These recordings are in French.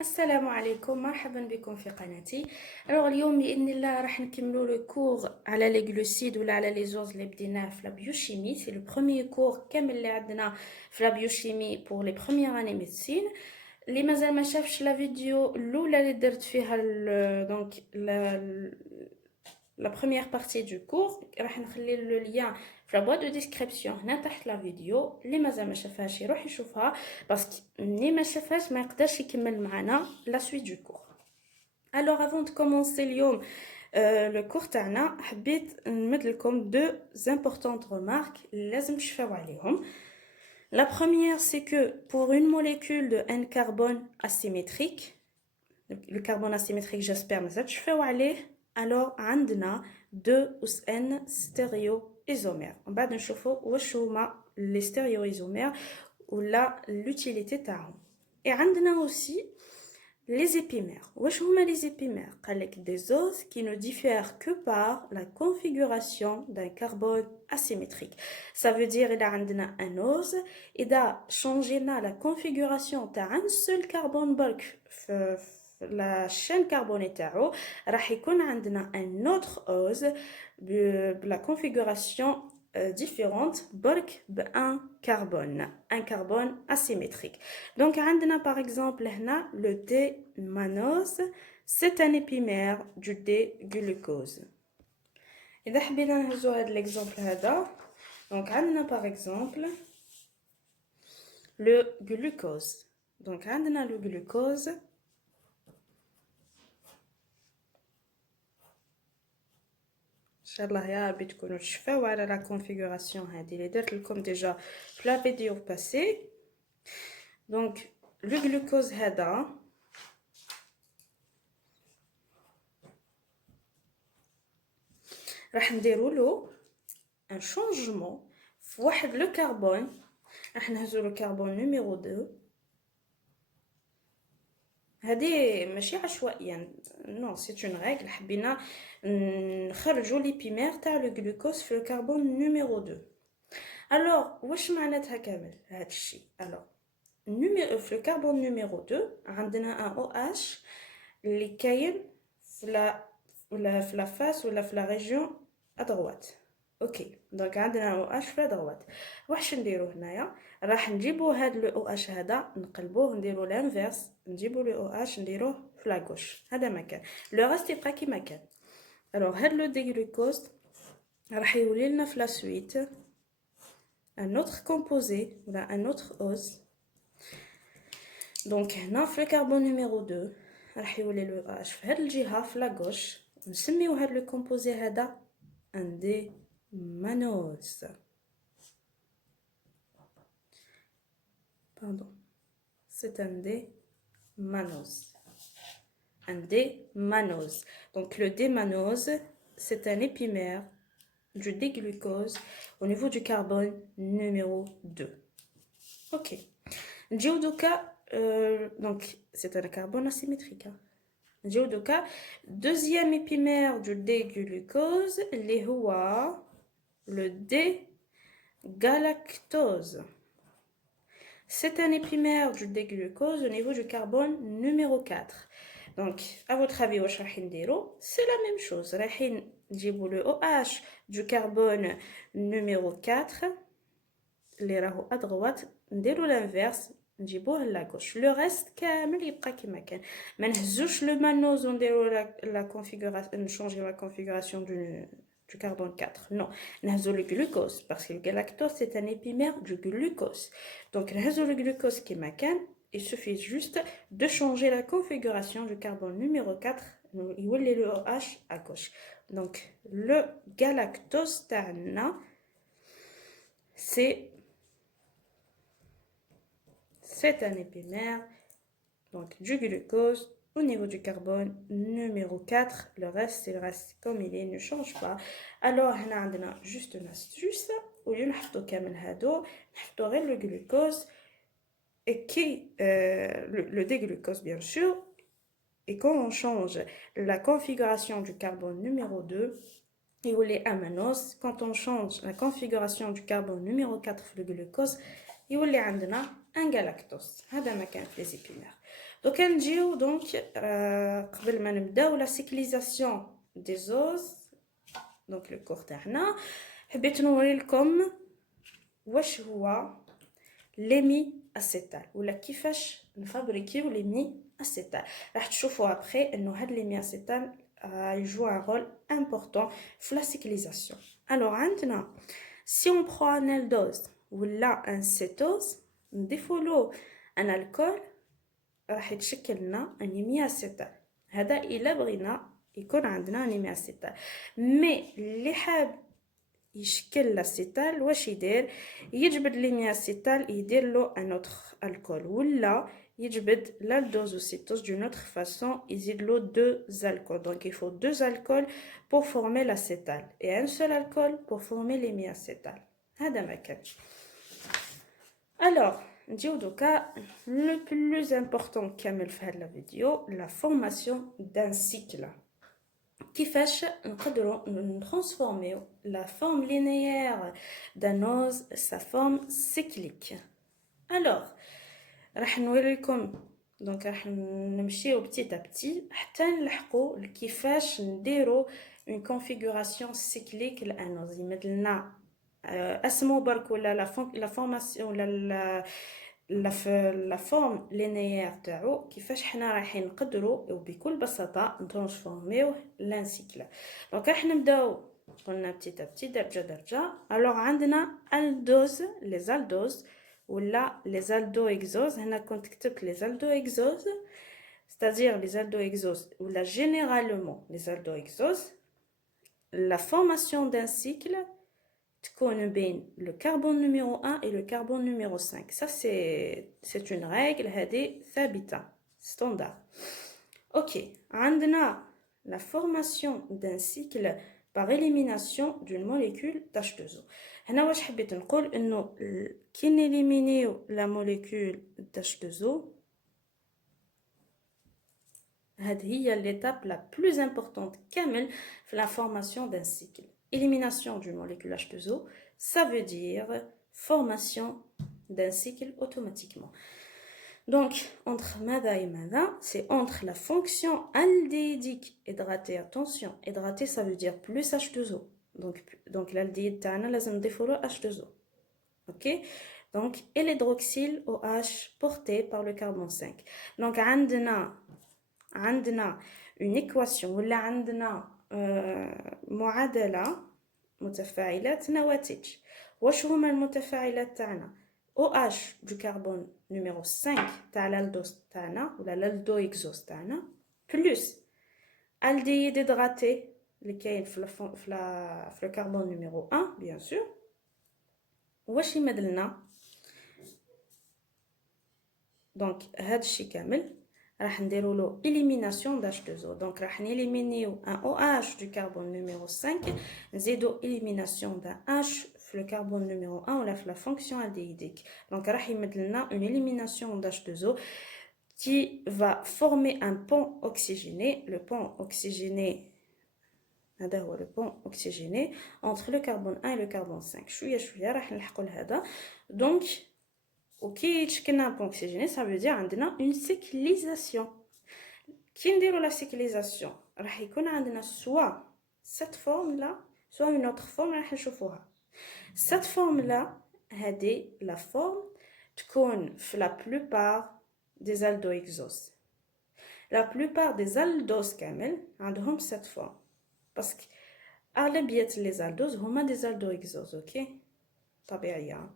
السلام عليكم، مرحبا بكم في قناتي. اليوم باذن الله راح نكملوا لو كور على لي جلوسيد ولا على لي زوز اللي بديناه في لا بيوشيمي. سي لو بروميير كور كامل اللي عندنا في لا بيوشيمي بور لي بروميير اني ميديسين. اللي مازال ما شافش لا فيديو الاولى اللي درت فيها دونك la première partie du cours راح نخلي le lien في la boîte de description هنا تحت لا فيديو. اللي مازال ما شافهاش يروح يشوفها باسكو اللي ما شافهاش ما يقدرش يكمل معنا la suite du cours. Alors avant de commencer اليوم le cours تاعنا حبيت نمد لكم deux importantes remarques لازم تشفاو عليهم. La première, c'est que pour une molécule de N-carbone asymétrique, le carbone asymétrique, j'espère, mais ça tu fais aller. Alors, on a 2 ou N stéréoisomères. On va voir les stéréoisomères ou l'utilité تاعهم. Et on a aussi les épimères. Wesh huma les épimères? Avec des os qui ne diffèrent que par la configuration d'un carbone asymétrique. Ça veut dire qu'il y a un os et da changer la configuration d'un seul carbone bulk la chaîne carbonée تاعو راح يكون عندنا un autre os la configuration différente برك un carbone asymétrique. Donc عندنا par exemple هنا le D-manose, c'est un épimère du D-glucose. إذا حبينا نهزو هذا l'exemple هذا, donc عندنا par exemple le glucose. Donc عندنا le glucose. Inch'Allah ya rabbi تكونوا تشفاو على la configuration هذه اللي درت لكم déjà في la vidéo passée. Donc le glucose هذا راح نديروا له un changement في واحد le carbone. راح نهزوا le carbone numéro 2. هذه ماشي عشوائيا, non, c'est une règle. حبينا نخرجوا l'épimère تاع le glucose في le carbone numéro 2. alors واش معناتها كامل هذا الشيء؟ alors في le carbone numéro 2 عندنا un OH اللي كاين في la face ولا في la région à droite. اوكي, دونك عندنا OH في droite. واش نديرو هنايا؟ راح نجيبو هاد لو OH هذا نقلبوه نديرو لانفيرس, نجيبو لو OH نديروه في لا غوش. هذا مكان لو راست يبقى كيما كان. alors هاد لو ديغلوكوز راح يولي لنا في لا سويت un autre composé ولا un autre os. donc هنا في الكربون نيميرو 2 راح يولي لو OH في هاد الجهه في لا غوش. نسميو هاد لو كومبوزي هذا un D-manose. Pardon, c'est un D-manose. Un D-manose. Donc le D-manose, c'est un épimère du D-glucose au niveau du carbone numéro 2. Ok. Donc c'est un carbone asymétrique. Hein. Deuxième épimère du D-glucose, le D-galactose. C'est un épimère du D-glucose au niveau du carbone numéro 4. Donc, à votre avis, c'est la même chose. Le OH du carbone numéro 4, les raho à droite, l'inverse. نجيبوه لا gauche. Le reste كامل يبقى كما كان. ما نهزوش le manose ونديرو la configuration, نشونجيو la configuration du carbone 4. Non, نهزو le glucose parce que le galactose c'est un épimère du glucose. Donc نهزو le glucose كما كان. Il suffit juste de changer la configuration du carbone numéro 4. يولي le OH à gauche. Donc le galactose تاعنا c'est un épimère donc du glucose au niveau du carbone numéro 4. Le reste, il reste comme il est, ne change pas. Alors, on a juste une astuce. Au lieu de mettre le glucose et le déglucose, bien sûr. Et quand on change la configuration du carbone numéro 2, il y a amanose. Quand on change la configuration du carbone numéro 4, le glucose, il y a un galactose. هذا ما كان في les épimères. Donc نجيو donc قبل ما نبداو la cyclisation des os donc le cours تاعنا حبيت نوري لكم واش هو ليمي اسيتال ولا كيفاش نفابريكيو ليمي اسيتال. راح تشوفوا ابخي انه هاد ليمي اسيتال يجو ان رول امبورطون في لا سيكليزاسيون. الوغ عندنا سي اون برو ان الدوز ولا ان سيتوز نضيفولو ان الكول راح يتشكل لنا انيميا اسيتال. هذا الا بغينا يكون عندنا انيميا اسيتال. مي اللي حاب يشكل لاسيتال واش يدير؟ يجبد ليميا اسيتال يدير له ان اوتر الكول ولا يجبد l'aldose ou cétose d'une autre façon يزيد له deux alcools. Donc il faut deux alcools pour former l'acétal et un seul alcool pour former l'hémiacétal. هذا ما كان. Alors نجيو دوكا le plus important كامل في هاد la vidéo, la formation d'un cycle. كيفاش نقدروا نترانسفورميو la forme linéaire d'un ose sa forme cyclique. Alors راح نوريكم دونك راح نمشيو بتيت بتي حتى نلحقوا كيفاش نديروا une configuration cyclique لانوز. يمدلنا اسمو برك ولا لا فورماسيون ولا لا فورم لينيير تاعو كيفاش حنا رايحين نقدروا وبكل بساطه نترانسفورميو لان سيكل. دونك راح نبداو قلنا بتيت بتي درجه درجه. الوغ عندنا الدوز لي زالدوز ولا les aldohexoses. هنا كنت كتبت les aldohexoses c'est-à-dire les aldohexoses ou là généralement les aldohexoses la formation d'un cycle تكون بين le carbone numéro 1 et le carbone numéro 5. Ça c'est une règle هذه ثابتة standard. OK, عندنا la formation d'un cycle par élimination d'une molécule d'H2O. هنا واش حبيت نقول انه كي نيليمينيو لا موليكول d'H2O هذه هي l'étape la plus importante كامل في la formation d'un cycle. Élimination d'une molécule H2O, ça veut dire formation d'un cycle automatiquement. Donc, entre ماذا et ماذا, c'est entre la fonction aldéhydique hydratée. Attention, hydratée, ça veut dire plus H2O. Donc l'aldéhyde تاعنا لازم نضيفو له H2O. OK? Donc, et l'hydroxyle OH porté par le carbone 5. Donc, عندنا une équation ولا عندنا معادلة متفاعلات نواتج. واش هما المتفاعلات تاعنا؟ OH du carbone numéro 5 تاع l'aldose تاعنا ولا l'aldohexose تاعنا plus aldéhyde hydraté اللي كاين في le carbone numéro 1 bien sûr. واش يمدلنا؟ دونك هاد الشيء كامل راح نديرو له élimination d'H2O. دونك راح نيليمينيو un OH du carbone numéro 5 نزيدو élimination d'un H في le carbone numéro 1 ولا في la fonction aldéhydique. Donc راح يمدلنا une élimination d'H2O qui va former un pont oxygéné. Le pont oxygéné هذا هو le pont oxygéné entre le carbone 1 et le carbone 5. شويه راح نلحقوا لهذا. Donc OK, un pont oxygéné, ça veut dire عندنا une cyclisation. كي نديرو la cyclisation راح يكون عندنا soit cette forme là soit une autre forme راح نشوفوها. Cette forme là هذه la forme تكون في la plupart des aldohexoses. La plupart des aldoses كامل عندهم cette forme parce que أغلبية les aldoses هما des aldohexoses. OK طبيعية.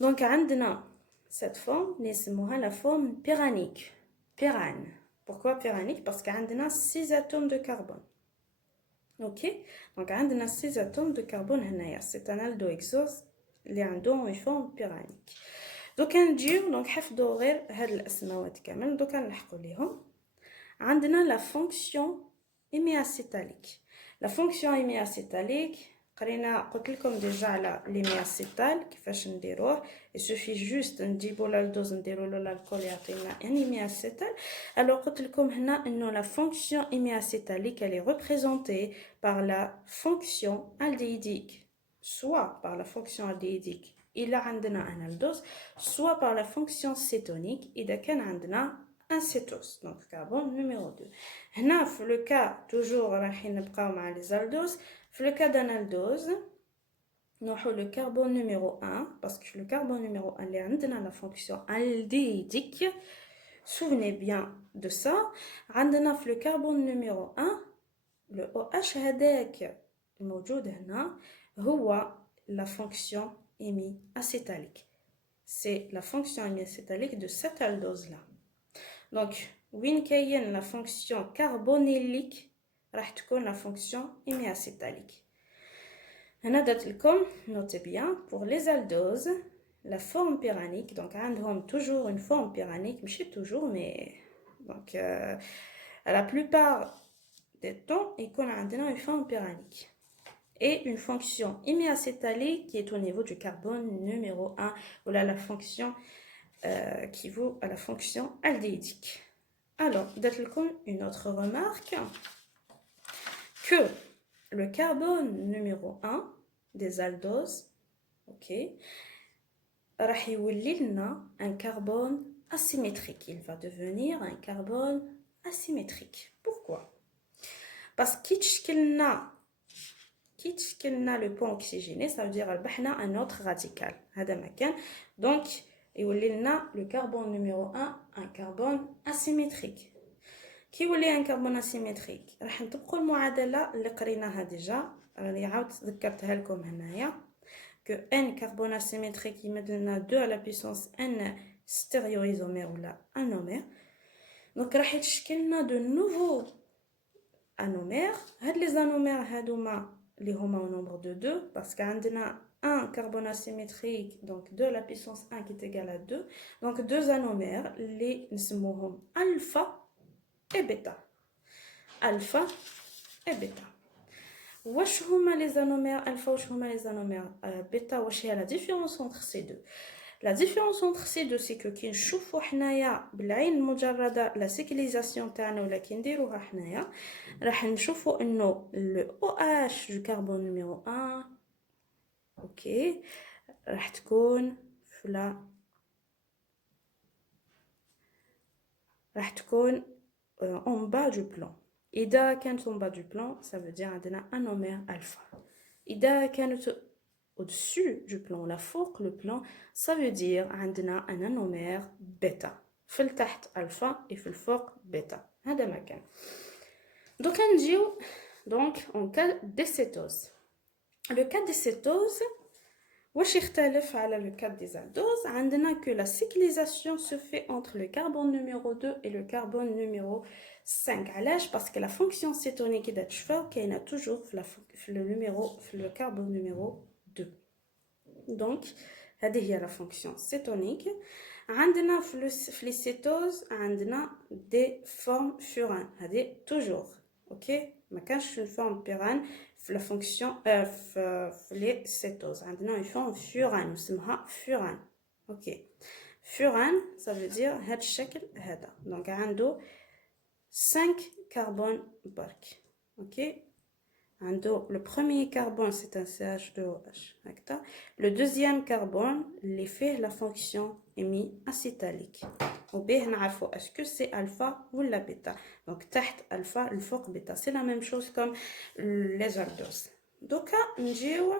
Donc عندنا cette forme نسموها la forme pyranique. Pyrane. Pourquoi pyranique? Parce qu'عندنا 6 atomes de carbone. OK? Donc عندنا 6 atomes de carbone هنايا. C'est un aldohexose اللي عندهم une forme pyranique. دوك نجيو دونك حفظوا غير هاد الاسماوات كامل. دوك نلحقوا ليهم. عندنا la fonction hémiacétalique. La fonction hémiacétalique قرينا قلت لكم ديجا على ليمياسيتال كيفاش نديروه. يسوفي جوست نجيبو l'aldose نديرو له الكول يعطينا hémiacétal. alors قلت لكم هنا انه la fonction hémiacétalique elle est représentée par la fonction aldéhydique, soit par la fonction aldéhydique إلا عندنا un aldose, soit par la fonction cétonique إذا كان عندنا un cétose, donc carbone numéro 2. Là, dans le cas, toujours, رايحين نبقاو مع les aldoses. Dans le cas d'un aldose, nous avons le carbone numéro 1, parce que le carbone numéro 1, il a la fonction aldéhydique. Souvenez bien de ça. عندنا في le carbone numéro 1, le OH هذاك الموجود هنا هو la fonction hémiacétalique. C'est la fonction hémiacétalique de cette aldose-là. Donc, وين كاين la fonction carbonylique راح تكون la fonction hémiacétalique. هنا درت لكم notez bien pour les aldoses la forme pyranique, donc عندهم toujours une forme pyranique, ماشي toujours mais donc à la plupart des temps يكون عندنا une forme pyranique et une fonction hémiacétalique qui est au niveau du carbone numéro 1, voilà la fonction qui vaut à la fonction aldéhydique. Alors, درت لكم une autre remarque que le carbone numéro 1 des aldoses, ok, راح يولي لنا un carbone asymétrique. Il va devenir un carbone asymétrique. Pourquoi? Parce qu'il تشكلنا le pont oxygéné, ça veut dire ربحنا un autre radical. هذا مكان. Donc يولي لنا le carbone numéro 1 un carbone asymétrique. كي يولي un carbone asymétrique راح نطبقوا المعادله اللي قريناها ديجا، راني عاود ذكرتها لكم هنايا que n carbone asymétrique يمدلنا 2 à la puissance n stéréoisomère ولا anomère. Donc راح يتشكلنا de nouveaux anomères. هاد les anomères هادوما اللي هما au nombre de 2 parce qu'عندنا un carbone asymétrique, donc 2 à la puissance 1 qui est égal à 2. Donc deux anomères اللي نسموهم alpha et bêta. Alpha et bêta. واش هما les anomères alpha واش هما les anomères bêta؟ واش هي la différence entre ces deux؟ La différence entre ces deux c'est que كي نشوفوا حنايا بالعين المجرده لا سيكليزاسيون تاعنا ولا كي نديروها حنايا راح نشوفوا انه le OH du carbone numéro 1 اوكي راح تكون فلا راح تكون en bas du plan. إذا كانت en bas du plan ça veut dire عندنا anomère alpha. إذا كانت au-dessus du plan la فوق le plan ça veut dire عندنا un anomère bêta. في التحت alpha et في الفوق bêta. هذا ما كان. Donc نجيو donc en cas de cétose. Le cas de cétose واش يختلف على le cas des aldoses؟ عندنا que la cyclisation se fait entre le carbone numéro 2 et le carbone numéro 5. علاش؟ parce que la fonction cétonique إذا تشوفوا كاينه toujours في le carbone numéro 2. Donc هذه هي la fonction cétonique. عندنا في les cétoses عندنا des formes furans هذه toujours اوكي ما كانش une forme pyrane في la fonction في les cétoses عندنا une forme furane نسميها furane اوكي furane ça veut dire هذا الشكل هذا. donc عنده 5 carbone برك اوكي عنده le premier carbone c'est un CH2OH هكذا. le deuxième carbone اللي فيه la fonction hémiacétalique وبيه نعرفوا est-ce que c'est alpha ou la bêta. donc تحت alpha الفوق bêta c'est la même chose comme les aldoses. donc نجيو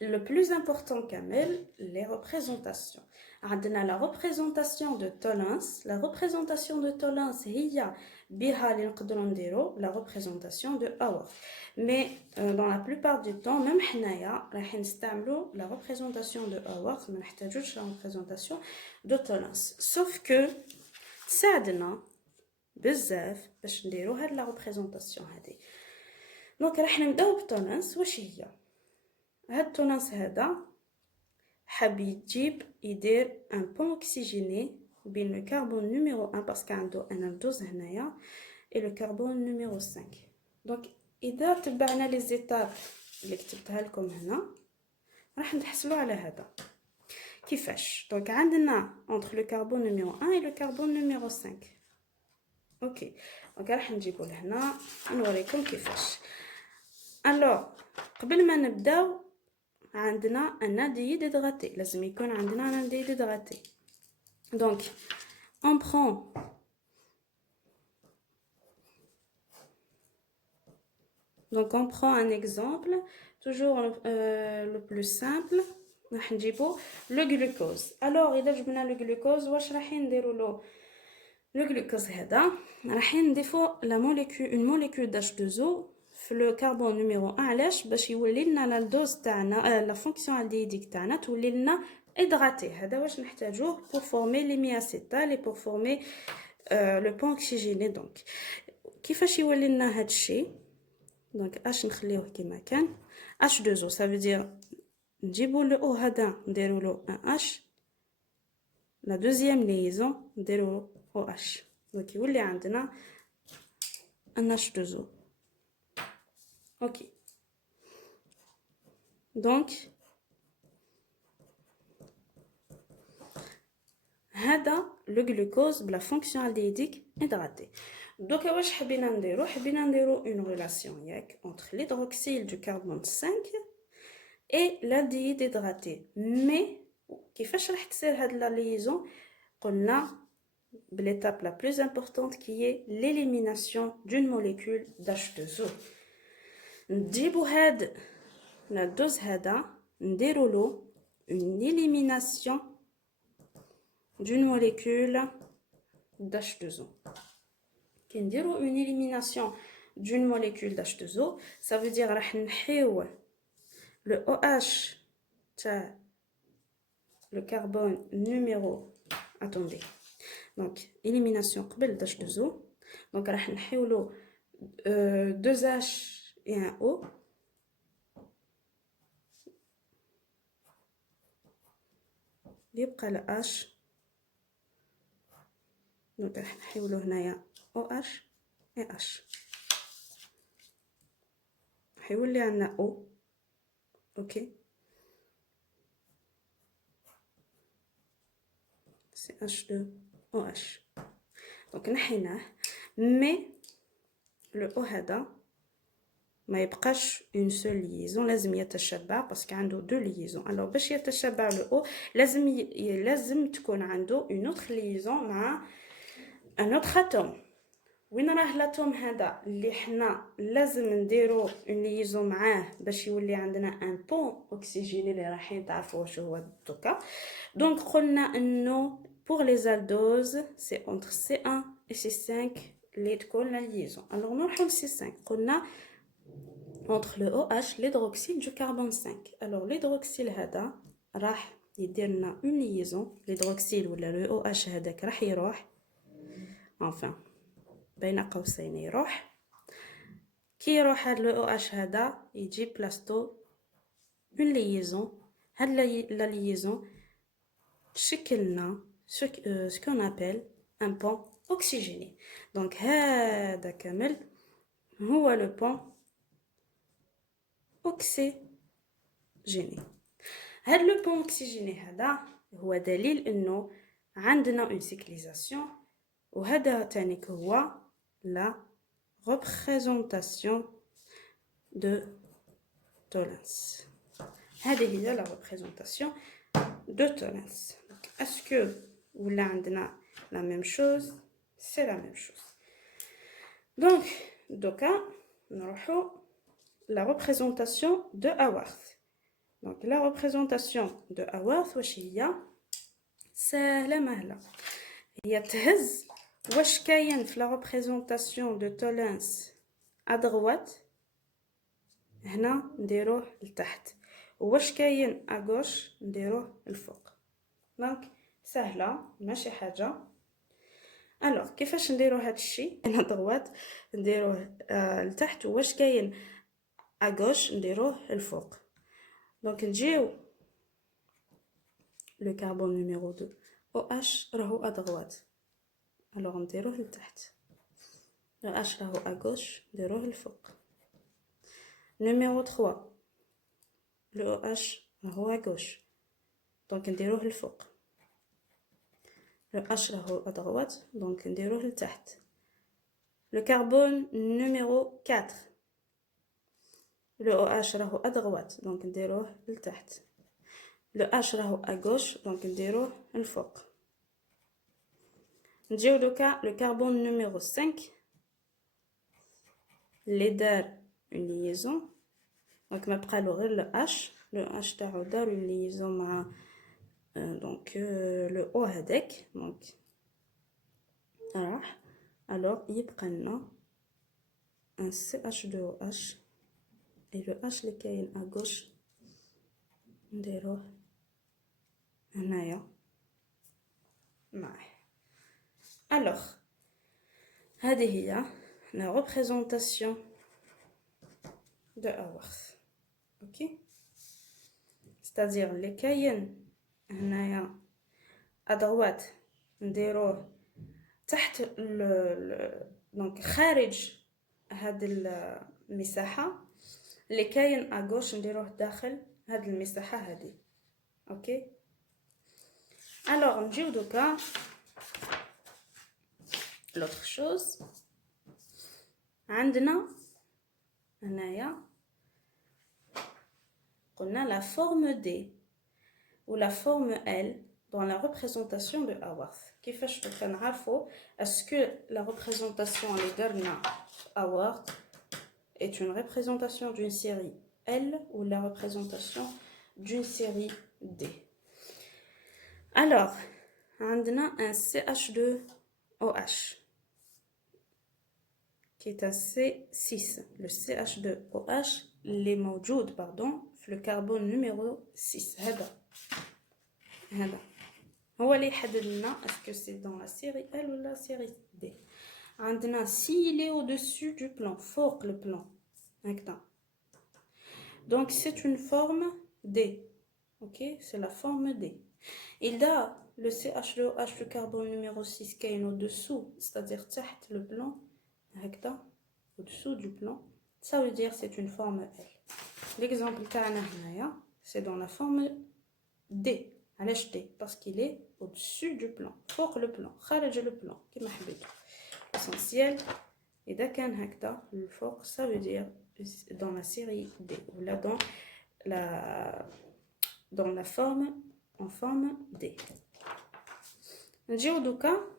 le plus important كامل les représentations. عندنا la représentation de Tollens. la représentation de Tollens هي بها اللي نقدروا نديروا la représentation de Haworth. mais dans la plupart du temps même حنايا راح نستعملوا la représentation de Haworth ما نحتاجوش la représentation de Tollens. sauf que تساعدنا بزاف باش نديروا هاد la représentation هذه. donc راح نبداو بتولنس. واش هي هاد تولنس هذا؟ حاب يدير un pont oxygéné بين le carbone numéro 1 parce qu'عنده un aldose هنايا et le carbone numéro 5. donc إذا تبعنا les étapes اللي كتبتها لكم هنا راح نحصلوا على هذا. كيفاش؟ donc عندنا entre le carbone numéro 1 et le carbone numéro 5. ok donc راح نجيبوا لهنا نوريكم كيفاش. alors قبل ما نبداو عندنا un aldéhyde hydraté. لازم يكون عندنا un aldéhyde hydraté. donc on prend donc on prend un exemple toujours le plus simple راح نجيبو le glucose. alors اذا جبنا le glucose واش راح نديرو له le glucose هذا راح نضيفو la molécule une molécule d'H2O في le carbone numéro 1 علاش باش يولي لنا لا دوز تاعنا لا فونكسيون الديديك تاعنا تولي لنا hydraté. هذا واش نحتاجوه pour former les myacétales et pour former le pont oxygéné. donc كيفاش يولي لنا هذا الشيء دونك اش نخليوه كما كان H2O ça veut dire نجيبو لو او هذا نديرو له ان اش لا دوزيام ليزون نديرو او اش دونك يولي عندنا ان H2O. اوكي دونك هذا لو جلوكوز بلا فونكسيون الديديك هيدراتي. دوكا واش حبينا نديرو اون ريلاسيون ياك entre l'hydroxyle du carbone 5 et l'aldéhyde hydraté. mais كيفاش راح تصير هاد لا ليزون قلنا l'étape la plus importante qui est l'élimination d'une molécule d'H2O. نجيبو هاد لا دوز هذا نديرو له une élimination d'une molécule d'H2O. كي نديرو une élimination d'une molécule d'H2O ça veut dire راح نحيو le OH تاع le carbone numéro attendez donc élimination قبل d'H2O donc راح نحيو له 2H et un O يبقى ل H donc راح نحيو له هنايا OH et H حيولي عندنا O. اوكي c'est H2OH donc نحيناه مي لو او هذا ما يبقاش اون سول ليزون لازم يتشبع باسكو عنده دو ليزون. alors باش يتشبع لو او لازم تكون عنده اون اوتر ليزون مع ان اوتر اتوم. وين راه لاتوم هذا اللي حنا لازم نديرو اون ليزون معاه باش يولي عندنا ان بون اوكسيجيني اللي رايحين تعرفوا واش هو دوكا. دونك قلنا انه pour les aldoses c'est entre C1 et C5 اللي تكون لا ليزون. alors نروحو ل C5 قلنا entre le OH l'hydroxyle du carbone 5. alors l'hydroxyle هذا راح يدير لنا اون ليزون l'hydroxyle ولا le OH هذاك راح يروح enfin بين قوسين يروح كي يروح هاد لو او اش هذا يجي بلاصتو اون ليزون. هاد لا ليزون تشكلنا سكون ابل ان بون اوكسيجيني. دونك هذا كامل هو لو بون اوكسيجيني. هاد لو بون اوكسيجيني هذا هو دليل انه عندنا اون سيكليزاسيون وهذا تاني هو la représentation de Tollens. هذه هي la représentation de Tollens. est-ce que ولا عندنا la même chose? c'est la même chose. donc دوكا نروحو la représentation de Haworth. donc la représentation de Haworth واش هي؟ سهله مهله هي تهز واش كاين في لا ريبريزونطاسيون دو تولنس ا droite هنا نديروه لتحت واش كاين ا غوش نديروه الفوق. دونك سهله ماشي حاجه. الوغ كيفاش نديرو هذا الشيء؟ هنا droite نديروه لتحت واش كاين ا غوش نديروه الفوق. دونك نجيو لو كربون نيميرو 2 OH راهو ا droite alors نديروه لتحت le H راهو à gauche نديروه الفوق. numéro 3 le OH راهو à gauche donc نديروه الفوق. le H راهو à droite donc نديروه لتحت. le carbone numéro 4 le OH راهو à droite donc نديروه لتحت. le H راهو à gauche donc نديروه الفوق. نجيو دوكا le carbone numéro 5 اللي دار une liaison. Donc ما بقى له غير le H تاعو دار une liaison مع donc le O هذاك. donc راح alors يبقى لنا un CH2OH et le H اللي كاين à gauche نديروه هنايا معاه. alors هذه هي la représentation de Haworth. ok, c'est-à-dire اللي كاين هنايا à droite نديروه تحت دونك خارج هاد المساحه، اللي كاين à gauche نديروه داخل هاد المساحه هذه. اوكي alors نجيو دوكا l'autre chose. عندنا هنايا قلنا la forme D ou la forme L dans la représentation de Haworth. كيفاش دوكا نعرفوا est-ce que la représentation اللي درنا Haworth est une représentation d'une série L ou la représentation d'une série D. alors عندنا un CH2OH qui est un C6. Le CH2OH اللي موجود في le carbone numéro 6. هذا هو اللي يحدد لنا est-ce que c'est dans la série L ou la série D. عندنا s'il est au-dessus du plan, فوق le plan هكذا. donc c'est une forme D. ok, c'est la forme D. il a le CH2OH, le carbone numéro 6 qui est au-dessous, c'est-à-dire تحت le plan هكذا, au-dessous du plan, ça veut dire c'est une forme L. l'exemple تاعنا هنايا c'est dans la forme D. علاش D? parce qu'il est au-dessus du plan, فوق le plan, خارج le plan كما حبيتو. l'essentiel إذا كان هكذا الفوق ça veut dire dans la série D ou là dans la forme en forme D. نجيو دوكا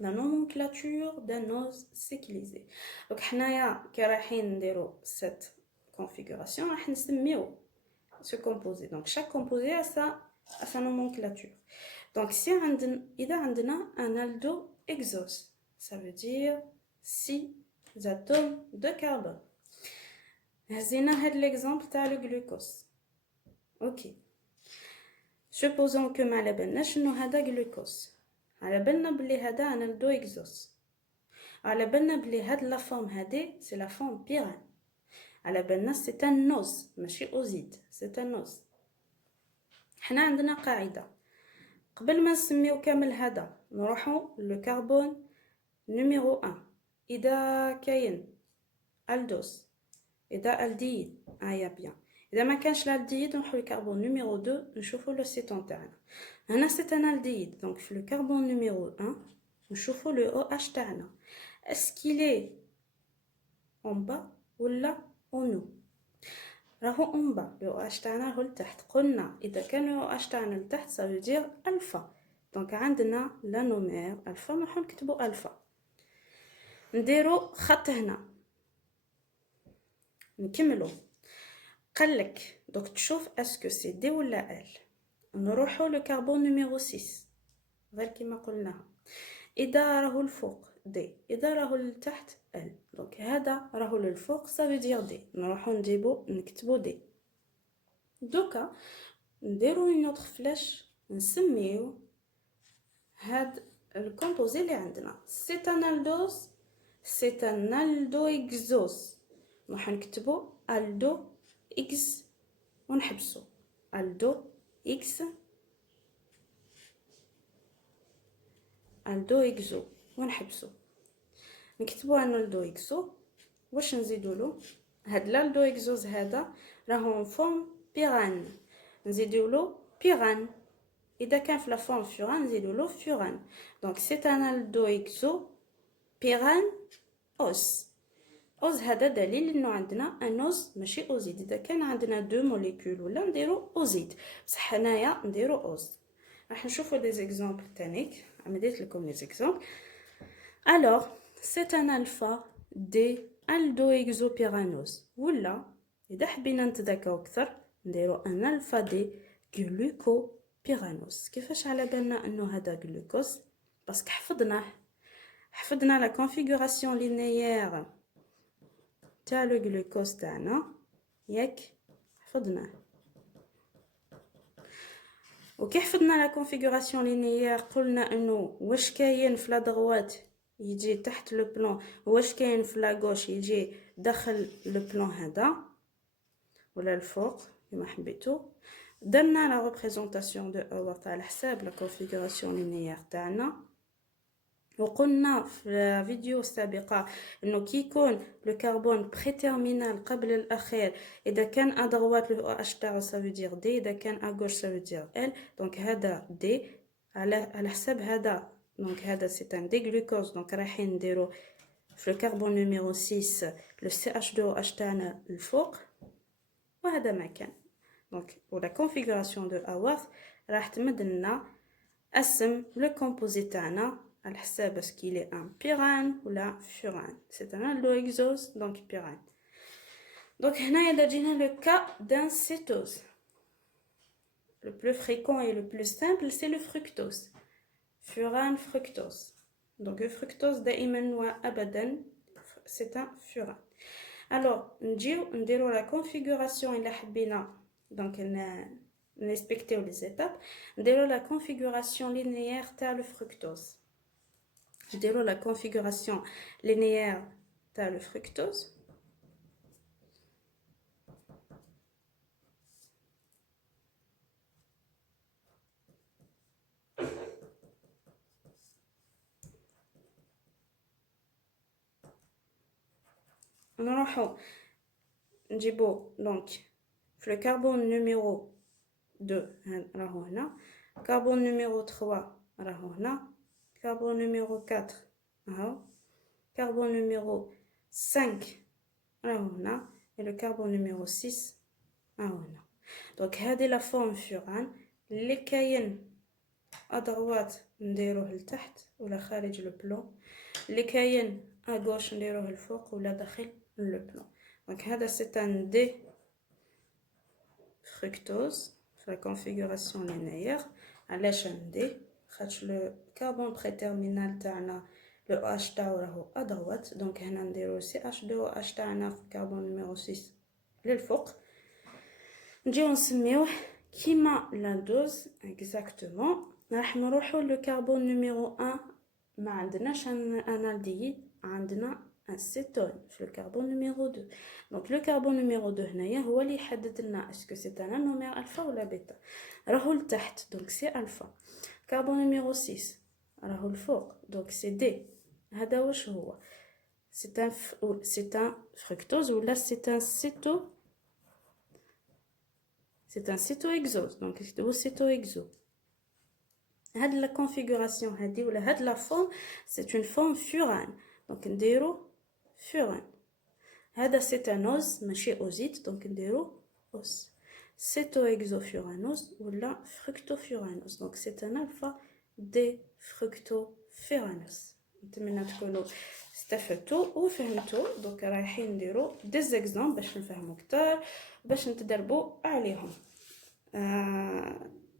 la nomenclature d'un ose cyclisé. donc حنايا كي رايحين نديرو cette configuration راح نسميو ce composé. donc chaque composé a sa nomenclature. donc si إذا عندنا un aldohexose ça veut dire 6 atomes de carbone. هزينا هاد l'exemple تاع le glucose. ok, supposons que ما على بالناش انه هذا glucose, على بالنا بلي هذا ان الدوهكسوز, على بالنا بلي هاد لا فورم هادي سي لا فورم بيران, على بالنا سي ان نوز ماشي اوزيد, سي ان نوز. حنا عندنا قاعده قبل ما نسميو كامل هذا نروحو لو كربون نيميرو 1. اذا كاين الدوز, اذا الديد يا بيان, اذا ما كانش الالديد نروحو للكربون نيميرو 2 نشوفو لو سيتون تاعنا. هنا سي ان الديد, دونك في الكربون نيميرو 1 نشوفو لو او اش تاعنا اسكيلي اون با ولا اونو. راهو اون با, لو او اش تاعنا راهو لتحت. قلنا اذا كان لو او اش تاعنا لتحت ça veut dire الفا, دونك عندنا لا نومير الفا نروحو نكتبو الفا. نديرو خط هنا نكملو. قالك دوك تشوف اسكو سي دي ولا ال. نروحو لو كربون نيميرو 6 غير كيما قلناها. اذا راهو الفوق دي, اذا راهو لتحت ال, دونك هذا راهو للفوق ça veut dire دي, نروحو نكتبو دي. دوكا نديرو اون اوتر فلاش نسميو هاد الكومبوزي اللي عندنا سي ان الدوز, سي ان الدوهكسوز. راح نكتبو الدو اكس ونحبسو الدو اكس الدوهكسو ونحبسو. نكتبو انو الدوهكسو. واش نزيدولو هاد الدوهكسوز هذا راهو فورم بيران, نزيدولو بيران. اذا كان في لا فورم فوران نزيدولو فوران. دونك سي ان الدوهكسو بيران اوس. اوز هذا دليل انه عندنا انوز ماشي اوزيد. اذا كان عندنا دو موليكول ولا نديرو اوزيد, بصح حنايا نديرو اوز. راح نشوفوا دي زيكزامبل تانيك, عملت لكم لي زيكزامبل. Alors, c'est un alpha D aldéoxypyranose. Voilà. إذا حبينا نتذكروا أكثر نديرو un alpha D glucopyranose. كيفاش على بالنا إنه هذا جلوكوز؟ باسكو حفظنا لا configuration linéaire تاع لو جلوكوز تاعنا ياك حفظناه. وكي حفظنا لا configuration linéaire قلنا انه واش كاين في لا دغوات يجي تحت لو بلان واش كاين في لا غوش يجي داخل لو بلان هذا ولا الفوق كما حبيتو. درنا لا ريبريزونطاسيون دو اور على حساب لا configuration linéaire تاعنا. وقلنا في الفيديو السابقة انه كي يكون لو كربون بريتيرمينال قبل الاخير اذا كان ا droite لو اش تاعو ça veut dire D اذا كان ا gauche ça veut dire L. دونك هذا D على حساب هذا. دونك هذا سي ان دي جلوكوز. دونك رايحين نديرو في الكربون نيميرو 6 لو CH2OH تاعنا الفوق وهذا ما كان. دونك ولا configuration de Haworth راح تمد لنا اسم لو كومبوزي تاعنا على حساب اسكي لي ان بيران ولا فوران. سي ان الدوكسوز دونك بيران. دونك هنايا اذا جينا لو كا دان سيتوز le plus fréquent et le plus simple c'est le fructose. Furan fructose. Donc le fructose دائما وابدا c'est un furan. Alors نجيو نديرو la configuration إلا حبينا. Donc نريسبكتيو les étapes. نديرو la configuration linéaire تاع le fructose. نديرو la configuration linéaire تاع le fructose. نروحو نجيبو دونك في الكربون نيميرو 2 راهو هنا. كربون نيميرو 3 راهو هنا. كربون نيميرو 4 اهو. كربون نيميرو 5 راهو هنا. et le carbone numéro 6 راهو هنا. دونك هذه لا فورم فوران اللي كاين ا droite نديروه لتحت ولا خارج لو بلون. اللي كاين ا غوش نديروه الفوق ولا داخل لو بلون. دونك هذا سي ان دي fructose في la configuration linéaire. علاش ندي خاطش لو كربون بريتيرمينال تاعنا لو اش تاعو راهو ا droite. دونك هنا نديرو CH2OH تاعنا في كربون نيميرو 6 للفوق. نجيو نسميوه كيما لا دوز اكزاكتومون. راح نروحو لو كربون نيميرو 1 ما عندناش ان الديد عندنا السيتون في الكربون نيميرو 2. دونك لو كربون نيميرو 2 هنايا هو اللي يحدد لنا اسكو سي ان نومير الفا ولا بيتا. راهو لتحت دونك سي الفا. كربون نيميرو 6 راهو الفوق دونك سي دي. هذا واش هو سي ان فركتوز ولا سي ان سيتو اكزوز. دونك نكتبو سيتو اكزو. هاد لا كونفيغوراسيون هادي ولا هاد لا فورم سي اون فورم فوران. دونك نديرو فوران. هذا سيتانوز ماشي اوزيت دونك نديرو اوس. سيتو اكزوفورانوز ولا فركتوفورانوز. دونك سي ان الفا دي فركتوفورانوز. نتمنى تكونوا استفدتوا وفهمتوا. دونك رايحين نديرو دي زيكزامبل باش نفهموا اكثر باش نتدربوا عليهم.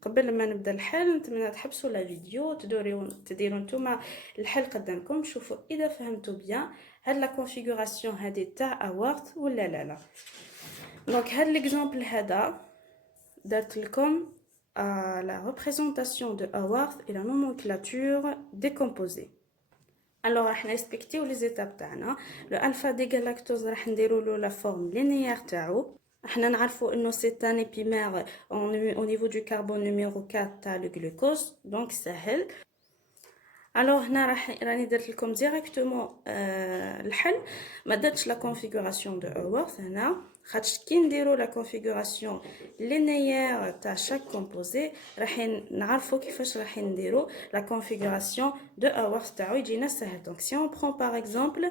قبل ما نبدا الحل نتمنى تحبسوا لا فيديو تديروا نتوما الحل قدامكم تشوفوا اذا فهمتوا بيان هاد لا كونفيغوراسيون هذه تاع Haworth ولا لا. دونك هاد ليكزامبل هذا درت لكم la représentation de Haworth et la nomenclature des composés. Alors راح نريسبكتيو لي زيتاب تاعنا. لو الفا دي galactose راح نديرو له لا فورم لينيير تاعو. احنا نعرفوا انه سي ان épimère au niveau du carbone numéro 4 تاع le glucose donc سهل. alors هنا راني درت لكم ديريكتومون الحل ما درتش لا configuration de Haworth هنا خاطش كي نديرو لا configuration لينيير تاع chaque composé راح نعرفوا كيفاش راح نديرو لا configuration de Haworth تاعو يجينا سهل. donc si on prend par exemple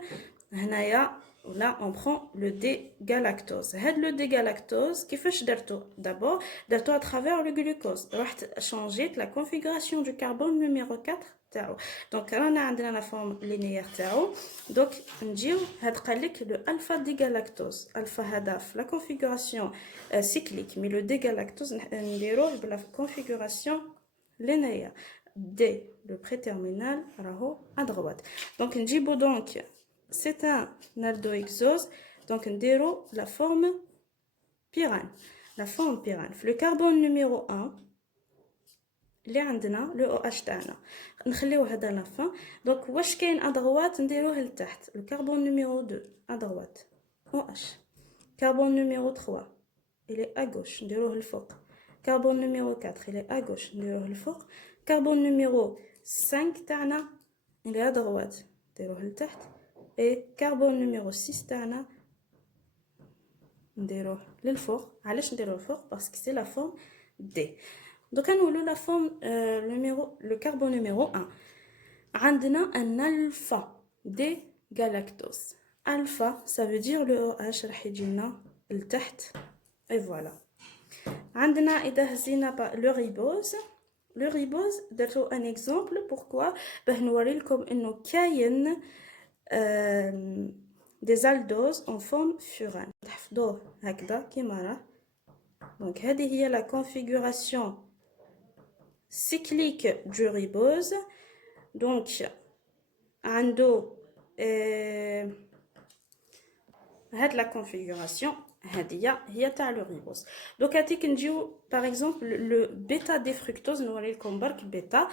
هنايا là on prend le D-galactose. Le D-galactose كيفاش درتو d'abord درتو à travers le glucose. رحت changer la configuration du carbone numéro 4 تاعو. دونك رانا عندنا لا فورم لينيير تاعو. دونك نجيو هاد قال لك لو الفا دي غالاكتوز. الفا هذا في لا كونفيغوراسيون سيكليك، مي لو دي غالاكتوز نديروه بلا كونفيغوراسيون لينيير. دي لو بريتيرمينال راهو ا droite. دونك نجيبو دونك c'est un aldohexose. Donc نديرو la forme pyrane. La forme pyrane. في le carbone numéro 1 اللي عندنا لو او اش تاعنا نخليو هذا لافان. دونك واش كاين ادغوات نديروه لتحت. لو كربون نيميرو 2 ادغوات او اش. كربون نيميرو 3 الي ا غوش نديروه الفوق. كربون نيميرو 4 الي ا غوش نديروه الفوق. كربون نيميرو 5 تاعنا الي ادغوات نديروه لتحت. اي كربون نيميرو 6 تاعنا نديروه للفوق. علاش نديروه الفوق؟ باسكو سي لا فورم دي. Donc nous la forme le carbone numéro 1. عندنا un alpha des galactose. Alpha ça veut dire le OH راح يجينا لتحت. Et voilà. عندنا إذا هزينا le ribose. Le ribose درتو un exemple. Pourquoi؟ باه نوري لكم إنه كاين des aldoses en forme furane. تحفظوه هكذا كيما راه. Donc هذه هي la configuration cyclique du ribose. Donc عنده هاد la configuration هذه هي تاع le ribose. Donc هاتيك نجيو par exemple le bêta des fructose. نوري لكم برك bêta.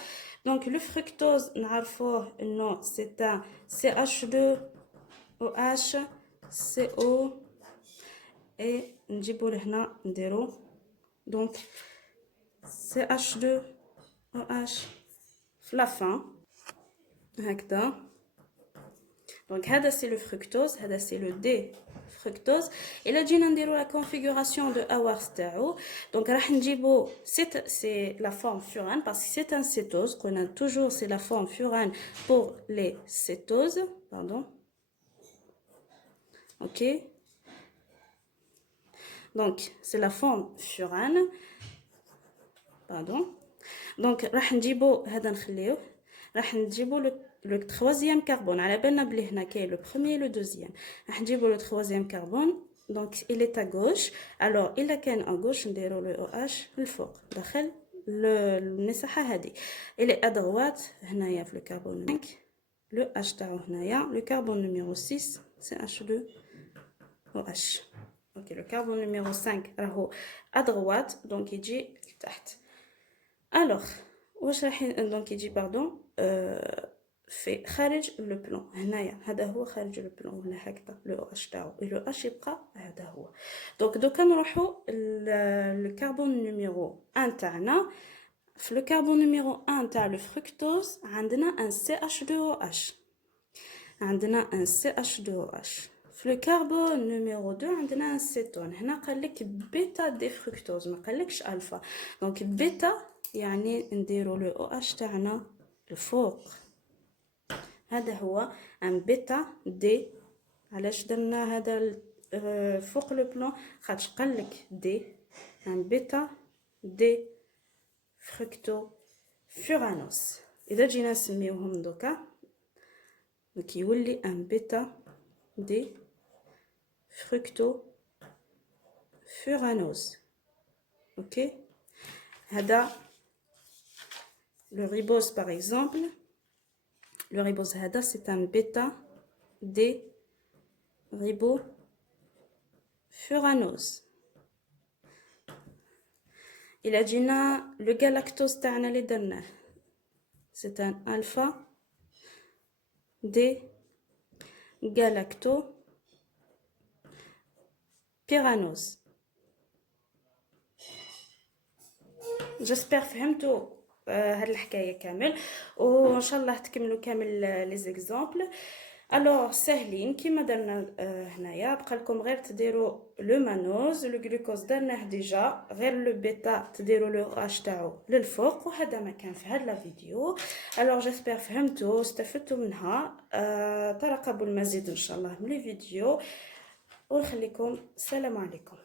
Donc le fructose نعرفوه انه c'est un CH2OH CO et نجيبو لهنا نديرو donc CH2OH في la fin هكذا. donc هذا c'est le fructose. هذا c'est le D-fructose. إلا جينا نديرو la configuration de Haworth تاعو. donc راح نجيبو c'est la forme furane parce que c'est un cétose. قلنا toujours c'est la forme furane pour les cétoses. pardon. ok. donc c'est la forme furane. pardon. donc راح نجيبو هذا نخليوه. راح نجيبو le troisième carbone. على بالنا بلي هنا كاين le premier le deuxième. راح نجيبو le troisième carbone. donc il est à gauche. alors إلا كان à gauche نديرو le OH للفوق داخل المساحة هذه. il est à droite هنايا في le carbone 5 le H تاعو هنايا. le carbone numéro 6 c'est H2OH. ok. le carbone numéro 5 راهو à droite donc يجي لتحت. alors واش راح دونك يجي باردون في خارج لو بلون هنايا. هذا هو خارج لو بلون ولا هكذا لو اش تاعو. لو اش يبقى هذا هو. دونك دوكا نروحو لو كربون نيميرو 1 تاعنا. في لو كربون نيميرو 1 تاع لو فركتوز عندنا ان CH2OH. عندنا ان CH2OH. في لو كربون نيميرو 2 عندنا ان سيتون. هنا قال لك بيتا دي فركتوز ما قالكش الفا. دونك بيتا يعني نديرو لو او اش تاعنا الفوق. هذا هو ان بيتا دي. علاش درنا هذا فوق لو بلان؟ خاطش قالك دي ان بيتا دي فركتو فورانوس. اذا جينا نسميوهم دوكا كيولي ان بيتا دي فركتو فورانوس. اوكي. هذا le ribose par exemple. le ribose هذا c'est un bêta des ribofuranose. إلا جينا le galactose تاعنا اللي درناه c'est un alpha des galactopyranose. j'espère فهمتوا هاد الحكايه كامل وان شاء الله تكملوا كامل لي زيكزامبل. الوغ ساهلين كيما درنا هنايا. بقى لكم غير تديروا لو مانوز. لو غلوكوز درناه ديجا. غير لو بيتا تديروا لو اش تاعو للفوق. وهذا ما كان في هاد لا فيديو. الوغ جيسبر فهمتوا استفدتوا منها. ترقبوا المزيد ان شاء الله من لي فيديو ونخليكم. السلام عليكم.